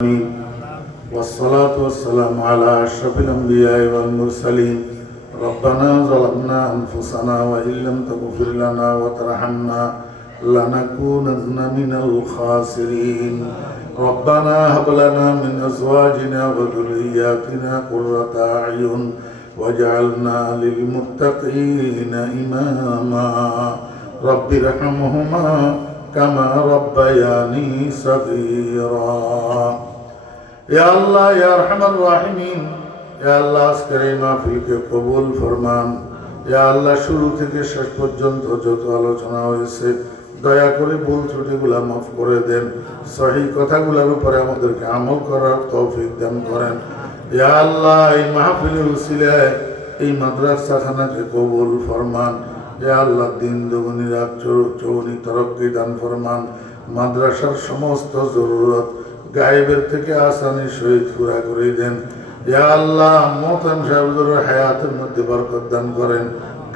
والصلاة والسلام على أشرف الأنبياء والمرسلين ربنا ظلمنا أنفسنا وإن لم تغفر لنا وترحمنا لنكونن من الخاسرين ربنا هب لنا من أزواجنا وذرياتنا قرة أعين واجعلنا للمتقين إماما رب ارحمهما كما ربياني صغيرا या अल्लाह या रहमान রাহিমিন या अल्लाह আজকের এই মাহফিলকে কবুল ফরমান या अल्लाह শুরু থেকে শেষ পর্যন্ত যত আলোচনা হয়েছে দয়া করে ভুল ত্রুটিগুলো মাফ করে দেন সহিহ কথাগুলোর উপরে আমাদেরকে আমল করার তৌফিক দান করেন या अल्लाह এই মাহফিলের উসিলায় এই মাদ্রাসাখানাকে কবুল ফরমান या अल्लाह দিন দুগুনি রাত চৌগুনি তরক্কি দান ফরমান মাদ্রাসার সমস্ত জরুরত গায়েবের থেকে আসানি সহিত পুরা করে দেন ইয়া আল্লাহ মোহতারাম সাহেবদের হায়াতের মধ্যে বরকত দান করেন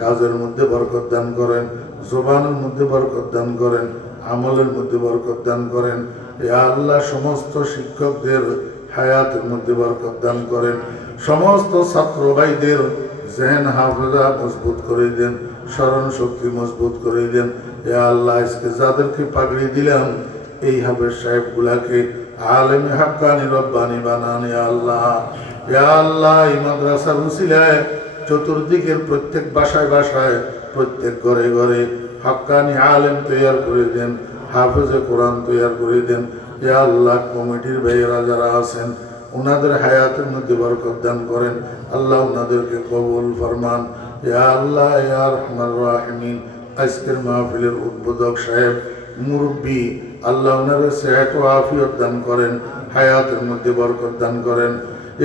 কাজের মধ্যে বরকত দান করেন জবানের মধ্যে বরকত দান করেন আমলের মধ্যে বরকত দান করেন ইয়া আল্লাহ সমস্ত শিক্ষকদের হায়াতের মধ্যে বরকত দান করেন সমস্ত ছাত্র ভাইদের জেহেন হাফেজা মজবুত করে দেন স্মরণ শক্তি মজবুত করে দেন ইয়া আল্লাহ আজকে যাদেরকে পাগড়ি দিলাম এই হাফেজ সাহেবগুলাকে आलम हक्कानी रब्बानी बानान या अल्लाह এই মাদ্রাসার উসিলায় চতুর্দিকের প্রত্যেক বাসায় বাসায় প্রত্যেক ঘরে ঘরে হক্কানি আলেম তৈরি করে দেন হাফেজে কোরআন তৈরি করে দেন ইয়া আল্লাহ কমিটির ভাইয়েরা যারা আছেন ওনাদের হায়াতের মধ্যে বরকত দান করেন আল্লাহ ওনাদেরকে কবুল ফরমান ইয়া আল্লাহ ইয়া রহমান রাহিমিন আজকের মাহফিলের উদ্বোধক সাহেব মুরব্বী আল্লাহ ওনারে সেহত ও আফিয়ত দান করেন হায়াতের মধ্যে বরকত দান করেন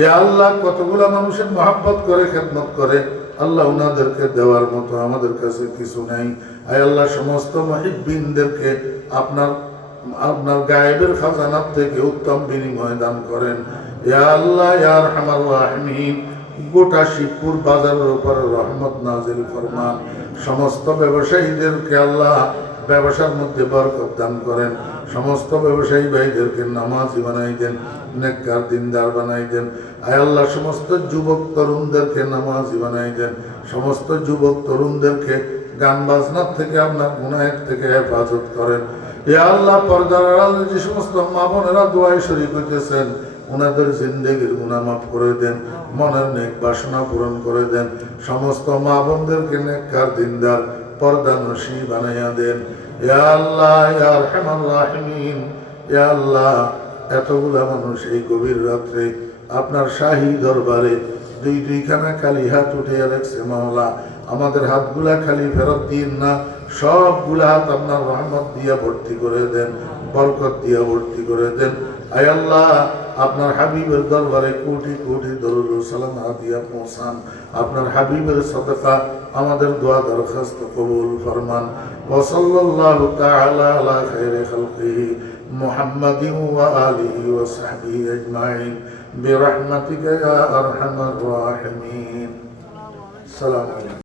এ আল্লাহ কতগুলা মানুষের মহব্বত করে খেদমত করে আল্লাহ ওনাদেরকে দেওয়ার মতো আমাদের কাছে কিছু নাই আয় আল্লাহ সমস্ত মুহিব্বিনদেরকে আপনার গায়েবের খাজানাত থেকে উত্তম বিনিময় দান করেন ইয়া আল্লাহ ইয়া আরহামার রাহিমিন গোটা শিবপুর বাজারের উপরে রহমত নাজিল ফরমান সমস্ত ব্যবসায়ীদেরকে আল্লাহ ব্যবসার মধ্যে বরকত দান করেন সমস্ত ব্যবসায়ী ভাইদেরকে নামাজি বানাই দেন নেককার দিনদার বানাই দেন আয় আল্লাহ সমস্ত যুবক তরুণদেরকে নামাজি বানাই দেন সমস্ত যুবক তরুণদেরকে গান বাজনার থেকে আপনার গুনাহের থেকে হেফাজত করেন ইয়া আল্লাহ পর্দার আড়ালে যে সমস্ত মা বোনেরা দোয়ায় শরীক হইতেছেন ওনাদের জিন্দেগির গুনাহ মাফ করে দেন মনের নেক বাসনা পূরণ করে দেন সমস্ত মা বোনদেরকে নেককার দিনদার পর্দা নশী বানাইয়া দেন ইয়া আল্লাহ ইয়া আরহামার রাহিমিন ইয়া আল্লাহ এতগুলা মানুষ এই গভীর রাত্রে আপনার শাহী দরবারে দুইখানা খালি হাত উঠিয়ে রাখছে মাওলা আমাদের হাতগুলা খালি ফেরত দিন না সবগুলা হাত আপনার রহমত দিয়া ভর্তি করে দেন বরকত দিয়া ভর্তি করে দেন আয় আল্লাহ আপনার হাবিবের দরবারে কোটি কোটি দরুদ ও সালাম দিয়া পৌঁছান আপনার হাবিবের সাদাকা আমাদের দোয়া দরখাস্ত কবুল ফরমান ওয়া সাল্লাল্লাহু তাআলা আলা খায়রি খালকিহি মুহাম্মাদিন ওয়া আলিহি ওয়া সাহবিহি আজমাইন বিরহমাতিকা ইয়া আরহামার রাহিমিন। আসসালামু আলাইকুম।